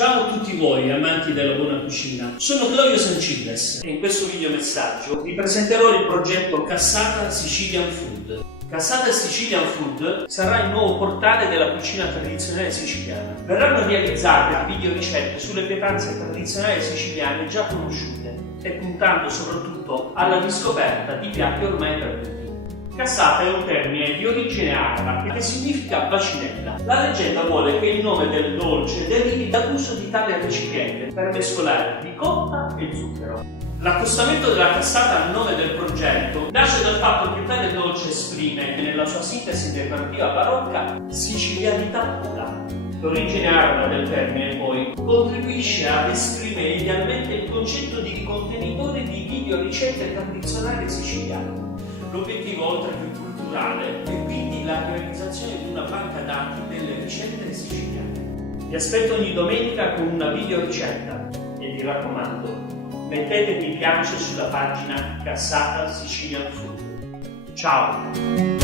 Ciao a tutti voi amanti della buona cucina, sono Claudio Sancilles e in questo video messaggio vi presenterò il progetto Cassata Sicilian Food. Cassata Sicilian Food sarà il nuovo portale della cucina tradizionale siciliana. Verranno realizzate video ricette sulle pietanze tradizionali siciliane già conosciute e puntando soprattutto alla riscoperta di piatti ormai perduti. Cassata è un termine di origine araba che significa bacinella. La leggenda vuole che il nome del dolce derivi dall'uso di tale recipiente per mescolare ricotta e zucchero. L'accostamento della cassata al nome del progetto nasce dal fatto che tale dolce esprime, nella sua sintesi decorativa barocca, sicilianità pura. L'origine araba del termine poi contribuisce ad esprimere idealmente il concetto di contenitore di video ricette tradizionali siciliane. L'obiettivo, oltre che culturale, è quindi la realizzazione di una banca dati delle ricette siciliane. Vi aspetto ogni domenica con una video ricetta e vi raccomando, mettete mi piace sulla pagina Cassata Sicilian Food. Ciao!